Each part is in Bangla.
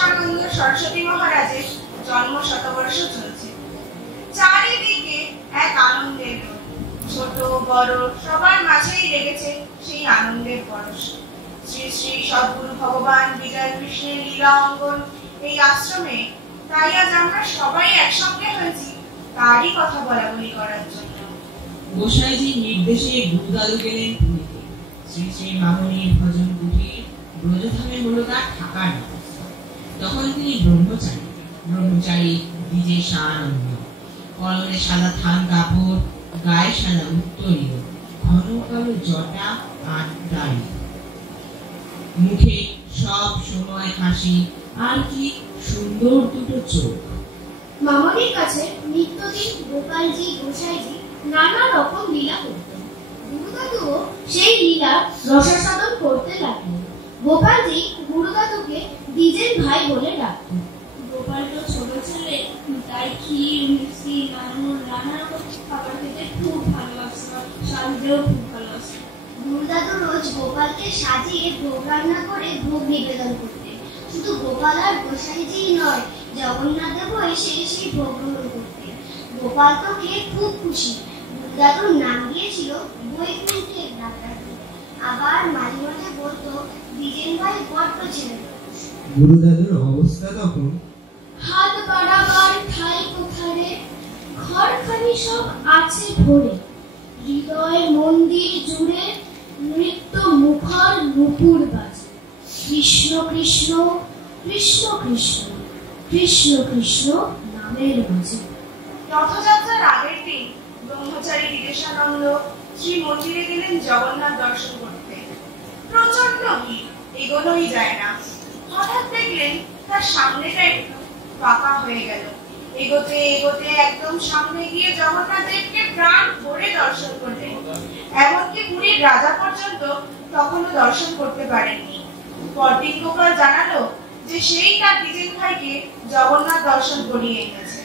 বিদেশানন্দ সরস্বতী মহারাজের জন্ম শতবর্ষ চলছে। চারিদিকে এক আনন্দের রোদ, ছোট বড় সবার মাঝেই লেগেছে সেই আনন্দের পরশ। শ্রী শ্রী সদ্গুরু ভগবান বিজয় কৃষ্ণের লীলা অঙ্গন এই আশ্রমে, তাই আজ আমরা সবাই একসঙ্গে হয়েছি তারই কথা বলা বলি করার জন্য। গোসাইজির নির্দেশে গুরুদাদু গেলেন পুরীতে। শ্রী শ্রী মামনির ভজন কুটির ব্রজধামে হলো তার থাকার ব্যবস্থা। তখন তিনি ব্রহ্মচারী দ্বিজে সানন্দ, কলমে সাদা থান কাপড়, গায়ে সাদা উত্তরীয়, ঘন কালো জটা আর দাড়ি, মুখে সব সময় হাসি, আর কি সুন্দর দুটো চোখ। মামনির কাছে নিত্যদিন গোপালজি গোসাইজি নানা রকম লীলা করতেন। গুরুদাদুও সেই লীলা রসাস্বাদন করতে লাগলেন। গোপালজি গুরুদাদুকে দ্বিজের ভাই বলে ডাকতেন। গোপাল তো ছোট ছেলে, তাই ক্ষীর মিষ্টি নানা রকম খাবার খেতে খুব ভালোবাসে, সাজতেও খুব ভালোবাসে। গুরুদাদু রোজ গোপালকে সাজিয়ে ভোগ রান্না করে ভোগ নিবেদন করতেন। শুধু গোপাল আর গোসাইজি নয়, জগন্নাথ দেবও এসে সেই ভোগ গ্রহণ করতেন। গোপাল তো খেয়ে খুব খুশি। গুরুদাদুর নাম দিয়েছিল বৈকুণ্ঠের ডাক্তারকে। আবার মাঝে মাঝে বলতো দ্বিজেন ভাই বড্ড ছেলে। গুরুদাদুর অবস্থা তখন হাত বাড়াবার ঠাই কোথারে, ঘরখানি সব আছে ভরে, হৃদয় মন্দির জুড়ে নৃত্য মুখর নুপুর বাজে। কৃষ্ণ কৃষ্ণ কৃষ্ণ কৃষ্ণ কৃষ্ণ কৃষ্ণ নামের মাঝে। রথযাত্রার আগের দিন ব্রহ্মচারী বিদেশানন্দ শ্রী মন্দিরে গেলেন জগন্নাথ দর্শন করতে। প্রচন্ড ভিড়, এগোনোই যায় না। হঠাৎ দেখলেন তার সামনেটা একটু ফাঁকা হয়ে গেল। এগোতে এগোতে একদম সামনে গিয়ে জগন্নাথ দেবকে প্রাণ ভরে দর্শন করলেন। এমনকি পুরীর রাজা পর্যন্ত তখনও দর্শন করতে পারেননি। পরদিন গোপাল জানালো যে সেই তার দ্বিজেন ভাইকে জগন্নাথ দর্শন করিয়ে এনেছে।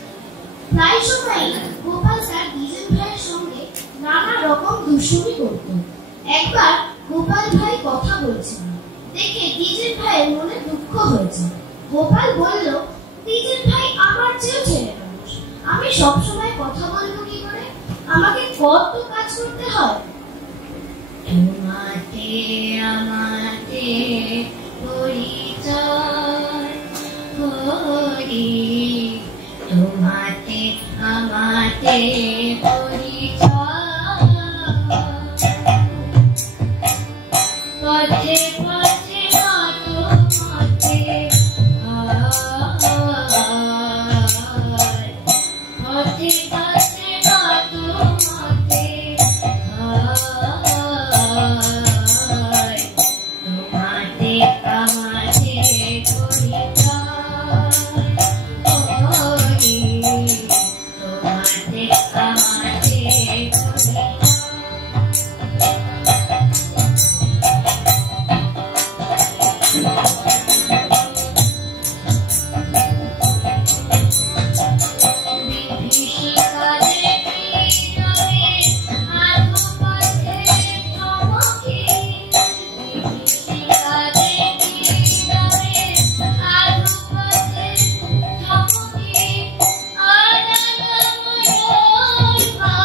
প্রায় সময় গোপাল তার দ্বিজেন ভাইয়ের সঙ্গে নানা রকম দুষ্টুমি করত। একবার গোপাল ভাই কথা বলছিল দেখে দ্বিজেন ভাইয়ের মনে দুঃখ হয়েছে। গোপাল বলল, দ্বিজেন ভাই আমার চেয়েও ছেলে মানুষ, আমি সবসময় কথা বলবো কি করে? আমাকে কত কাজ করতে হয়। তোমাতে আমাতে পরিচয় হরি, তোমাতে আমাতে পরিচয়, পথে পথে মতে পথে পথে মতে তোমাতে আমাতে পরিচয় হরি, তোমাতে আমাতে পরিচয়। Oh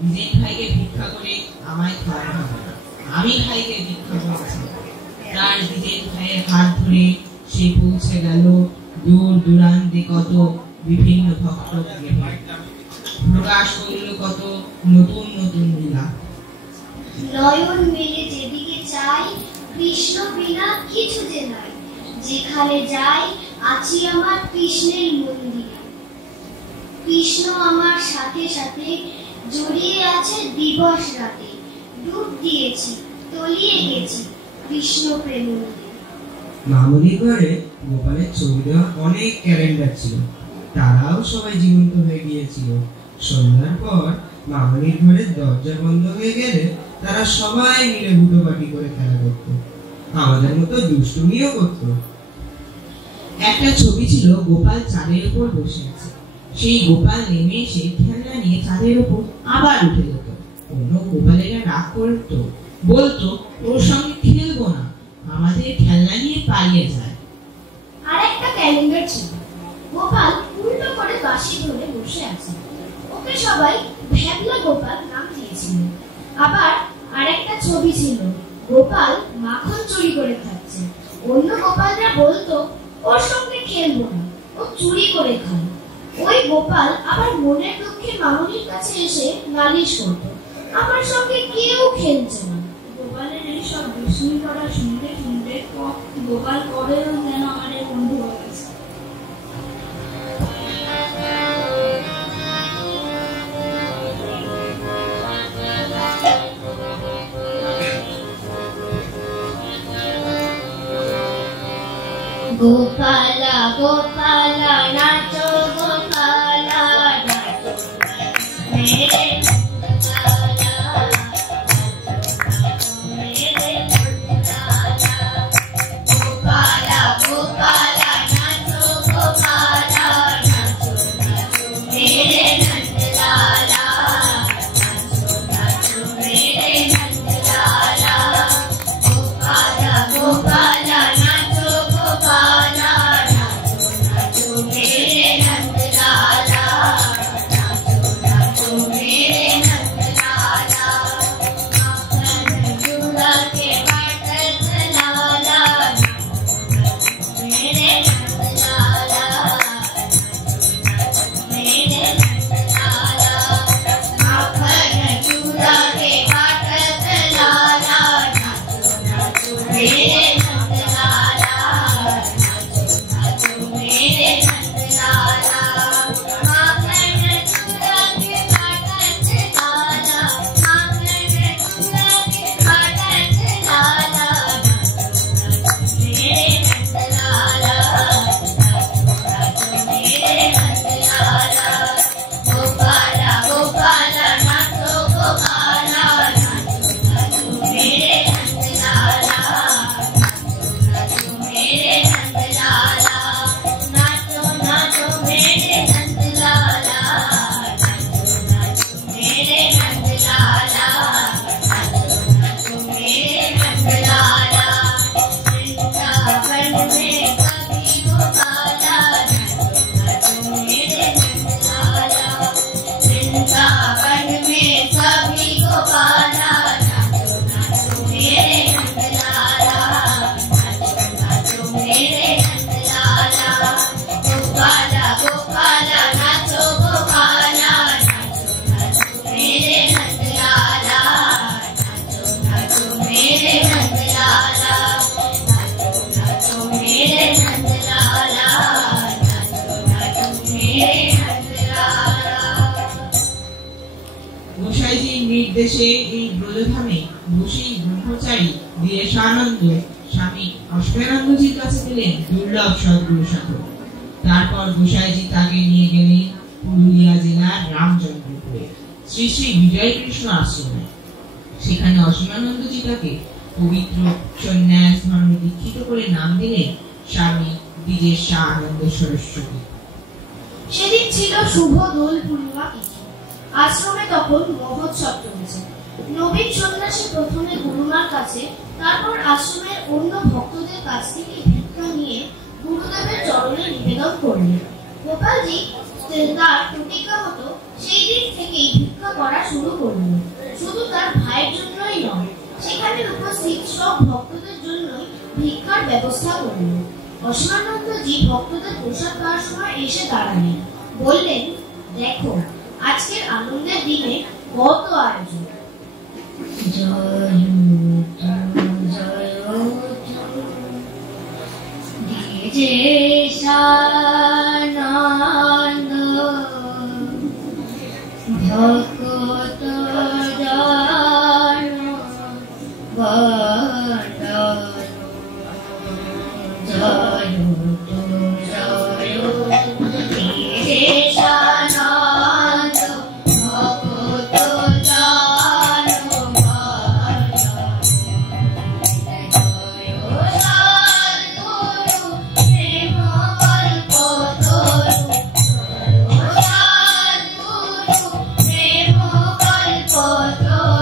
দ্বিজেন ভাইকে ভিক্ষা করে আমায় খাওয়ানো হবে না, আমি ভাইকে ভিক্ষা করেছি। তার দ্বিজেন ভাইয়ের হাত ধরে সে পৌঁছে গেল দূর দূরান্তে কত বিভিন্ন ভক্ত গৃহে। প্রকাশ করিল কত নতুন নতুন লীলা। নয়ন মেলে যেদিকে চাই, কৃষ্ণ বিনা কিছু যে নাই, যেখানে যাই আছি আমার কৃষ্ণের মন্দিরে। কৃষ্ণ আমার সাথে সাথে জড়িয়ে আছে দিবস রাতে, ডুব দিয়েছি তলিয়ে গেছি কৃষ্ণ প্রেম। মামুনির ঘরে গোপালের ছবি দেওয়া অনেক ক্যালেন্ডার ছিল, তারাও সবাই জীবন্ত হয়ে গিয়েছিল। সন্ধ্যার পর মামুনির ঘরের দরজা বন্ধ হয়ে গেলে তারা সবাই মিলে হুটোপাটি করে খেলা করত, আমাদের মতো দুষ্টুমিও করত। একটা ছবি ছিল গোপাল চাঁদের উপর বসে আছে, সেই গোপাল নেমে এসে খেলনা নিয়ে চাঁদের উপর আবার উঠে যেত। অন্য গোপালেরা রাগ করতো, বলতো ওর সঙ্গে খেলবো না, আমাদের খেলনা নিয়ে পালিয়ে যায়। আর একটা ক্যালেন্ডার ছিল, গোপাল উল্টো করে বাঁশি ধরে বসে আছে, ওকে সবাই ভ্যাবলা গোপাল নাম দিয়েছিল। আবার আরেকটা ছবি ছিল, গোপাল মাখন চুরি করে খাচ্ছে, অন্য গোপালরা বলতো ওর সঙ্গে খেলবো না, ও চুরি করে খায়। ওই গোপাল আবার মনের দুঃখে মামুনির কাছে এসে নালিশ করতো, আমার সঙ্গে কেউ খেলছে না। গোপালের এই সব দুষ্টুমি করা শুনতে শুনতে গোপাল কবেও যেন আমাদের বন্ধু হয়ে গেছে। গোপালা গোপালা নাচো গোপালা নাচো মেরে গোপালা গোপালা নাচো গোপালা নাচো মেরে নন্দলালা, নাচো নাচো মেরে নন্দলালা। গোপালা গোপালা নাচো গোপালা নাচো নাচো মেরে নন্দলালা, নাচো নাচো মেরে নন্দলালা। माखन चूड़ा के बाटत लाला, मेरे नंदलाला, मेरे नंदलाला। माखन चूड़ा के बाटत लाला, नाचो नाचो मेरे नंदलाला, नाचो नाचो मेरे नंदलाला। माखन चूड़ा के बाटत लाला, माखन चूड़ा के बाटत लाला, मेरे नंदलाला, नाचो मेरे नंदलाला। गोपाला गोपाला नाचो गोपाला, नाचो नाचो मेरे नंदलाला, नाचो मेरे नंदलाला। नाचो नाचो मेरे नंदलाला, नाचो नाचो मेरे नंदलाला, नाचो नाचो मेरे नंदलाला। वृंदावन में कभी गोपाला, नाचो नाचो मेरे नंदलाला। वृंदावन में सभी गोपाला, नाचो नाचो मेरे नंदलाला, नाचो नाचो मेरे नंदलाला। गोपाला गोपाला नाचो गोपाला, नाचो नाचो मेरे नंदलाला, नाचो नाचो मेरे नंदलाला, नाचो नाचो मेरे नंदलाला, नाचो नाचो मेरे नंदलाला। গোসাইজির নির্দেশে এই ব্রজধামে বসেই ব্রহ্মচারী দীনেশানন্দ স্বামী অষ্টানন্দজির কাছে গেলেন দুর্লভ সদ্গুরু সাধক। তারপর গোসাইজি তাকে নিয়ে গেলেন পুরুলিয়া জেলার রামচন্দ্রপুরে শ্রী শ্রী বিজয় কৃষ্ণ আশ্রমে। সেখানে অসীমানন্দজি তাকে পবিত্র সন্ন্যাস ধর্মে দীক্ষিত করে নাম দিলেন স্বামী দ্বিজেশ্বর আনন্দ সরস্বতী। সেদিন ছিল শুভ দোল পূর্ণিমা তিথি। আশ্রমে তখন মহোৎসব চলছে। নবীন সন্ন্যাসী প্রথমে গুরুমার কাছে, তারপর আশ্রমের অন্য ভক্তদের কাছ থেকে ভিক্ষা নিয়ে গুরুদেবের চরণে নিবেদন করলেন। গোপালজি তার প্রতিজ্ঞা মতো সেই দিন থেকেই ভিক্ষা করা শুরু করলেন। সেখানে উপস্থিত সব ভক্তদের জন্যই ভিক্ষার ব্যবস্থা করলেন। অসীমানন্দজি ভক্তদের প্রসাদ পাওয়ার সময় এসে দাঁড়ালেন, বললেন, দেখো আজকের আনন্দের দিনে কত আয়োজন। ভক্ত Oh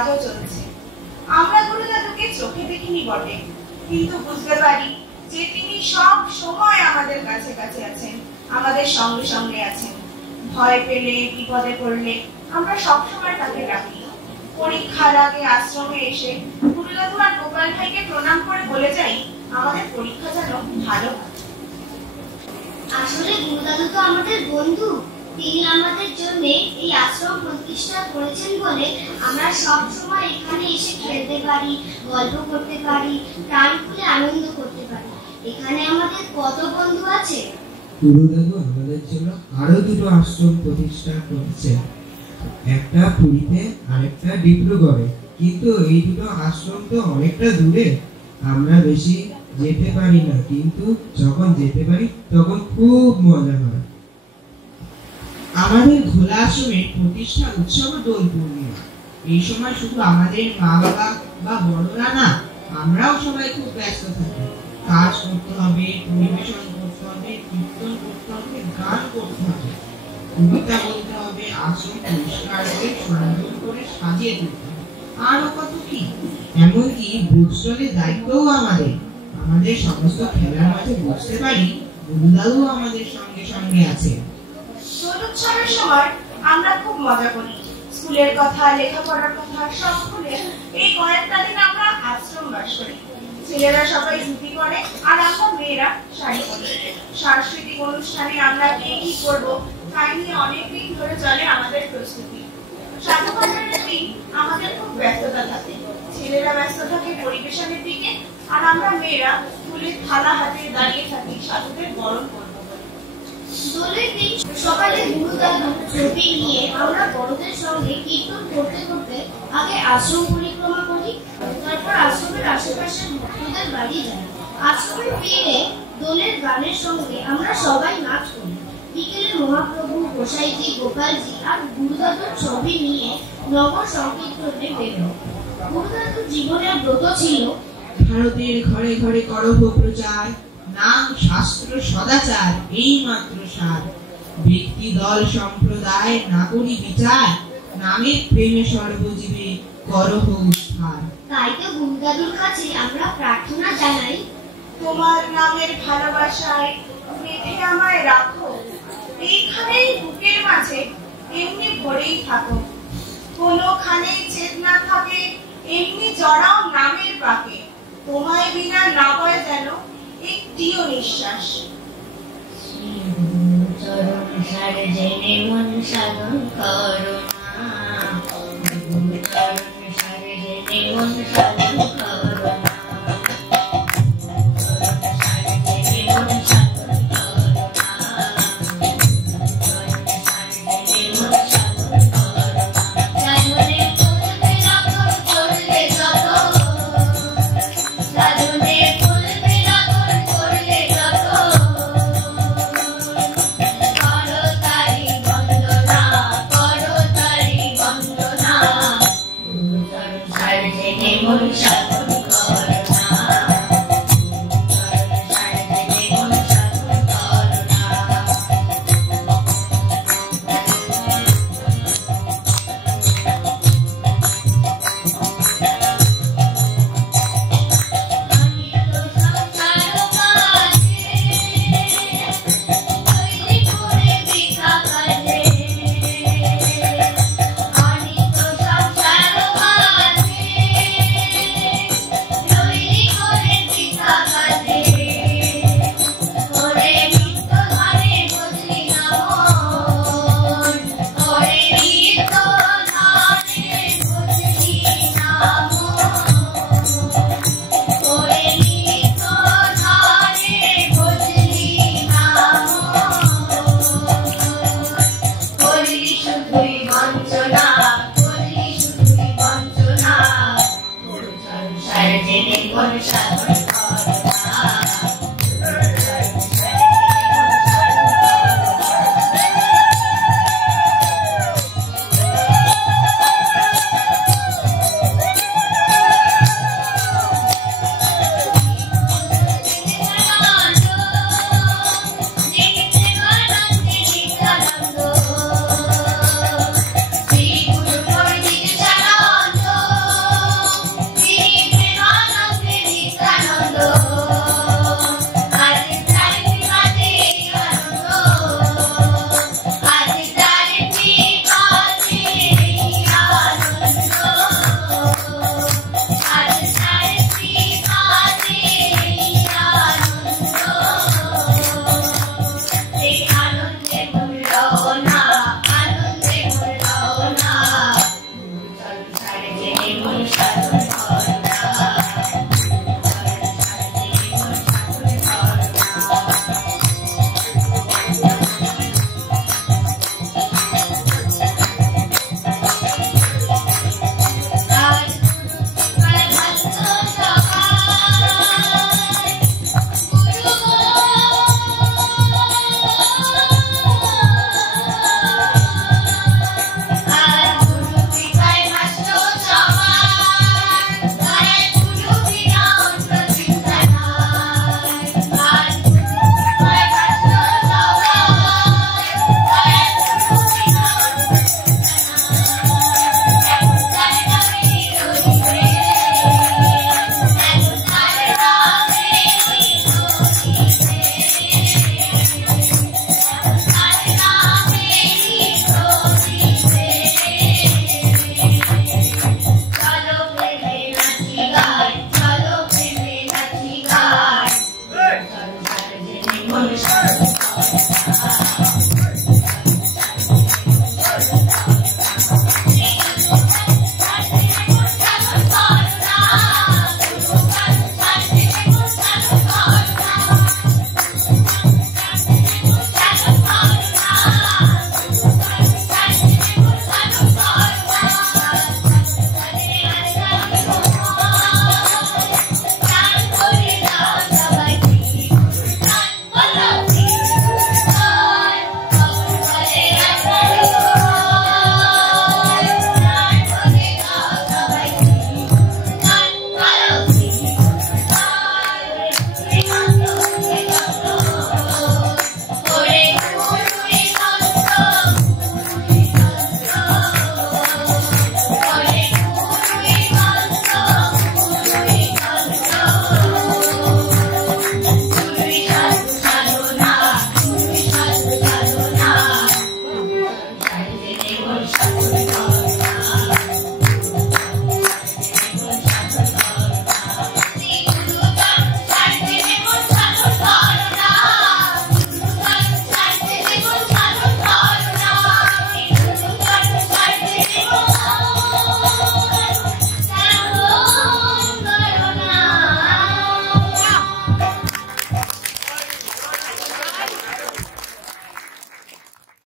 আজও চলছে। আমরা গুরু দাদুকে চোখে দেখিনি বটে, কিন্তু বুঝতে পারি যে তিনি সব সময় আমাদের কাছে কাছে আছেন, আমাদের সঙ্গে সঙ্গে আছেন। ভয় পেলে, বিপদে পড়লে আমরা সবসময় তাকে ডাকি। পরীক্ষার আগে আশ্রমে এসে গুরু দাদু আর গোপাল ভাইকে প্রণাম করে বলে যাই আমাদের পরীক্ষা যেন ভালো হয়। আসলে গুরু দাদু তো আমাদের বন্ধু। তিনি আমাদের জন্য এই আশ্রম প্রতিষ্ঠা করেছেন বলে আমরা সব সময় এখানে এসে খেলতে পারি, গল্প করতে পারি, প্রাণ খুলে আনন্দ করতে পারি। এখানে আমাদের কত বন্ধু আছে। গুরু দাদু আমাদের জন্য আরো দুটো আশ্রম প্রতিষ্ঠা করেছে, একটা পুরীতে আর একটা ডিব্রুগড়ে। কিন্তু এই দুটো আশ্রম তো অনেকটা দূরে, আমরা বেশি যেতে পারি না, কিন্তু যখন যেতে পারি তখন খুব মজা হয়। আমাদের ঘোলা আশ্রমের প্রতিষ্ঠা উৎসব দোল পূর্ণিমা। এই সময় শুধু আমাদের মা বাবা বা বড়রা না, আমরাও সবাই খুব ব্যস্ত থাকি। কাজ করতে হবে, পরিবেশন করতে হবে, কীর্তন করতে হবে, গান করতে হবে, কবিতা বলতে হবে, আশ্রম পরিষ্কার করে সুন্দর করে সাজিয়ে তুলতে হবে, আরো কত কি। এমনকি বুক স্টলের দায়িত্বও আমাদের। আমাদের সমস্ত খেলার মাঝে বসতে পারি, গুরু দাদু আমাদের সঙ্গে সঙ্গে আছে। দোল উৎসবের সময় আমরা খুব মজা করি। স্কুলের কথা, লেখাপড়ার কথা সব ভুলে এই কয়েকটা দিন আমরা আশ্রম বাস করি। ছেলেরা সবাই ধুতি পরে আর আমরা মেয়েরা শাড়ি পরি। সাংস্কৃতিক অনুষ্ঠানে আমরা কে কি করবো তাই নিয়ে অনেকদিন ধরে চলে আমাদের প্রস্তুতি। সাধু পাঠের দিন আমাদের খুব ব্যস্ততা থাকে। ছেলেরা ব্যস্ত থাকে পরিবেশনের দিকে, আর আমরা মেয়েরা ফুলের থালা হাতে দাঁড়িয়ে থাকি সাধুদের বরণ করবো। দোলের দিন সকালে গুরু দাদুর ছবি নিয়ে আমরা বড়দের সঙ্গে কীর্তন করতে করতে আগে আশ্রম পরিক্রমা করি, তারপর আশ্রমের আশেপাশের ভক্তদের বাড়ি যাই। আশ্রমে ফিরে দোলের গানের সঙ্গে আমরা সবাই নাচ করি। বিকেলে মহাপ্রভু, গোসাইজি, গোপালজি আর গুরু দাদুর ছবি নিয়ে নগর সংকীর্তনে বেরোয়। গুরু দাদুর জীবনের ব্রত ছিল ভারতের ঘরে ঘরে করহ প্রচার, নাম শাস্ত্র সদাচার এই মাত্র সার। ব্যক্তি দল সম্প্রদায় না করি বিচার, নামের প্রেমে সর্বজীবে করহ উদ্ধার। তাই তো গুরু দাদুর কাছে আমরা প্রার্থনা জানাই, তোমার নামের ভালোবাসায় মেঘে আমায় রাখো, এইখানেই বুকের মাঝে এমনি ভরেই থাকো। কোনোখানেই ছেদ না থাকে, এমনি জড়াও নামের পাকে। তোমায় বিনা না বয় যেন একটিও নিঃশ্বাস। চরণ সারে জেনে মন সাধন করো না, চরণ সারে জেনে মন সাধন করো না, নমস্কার।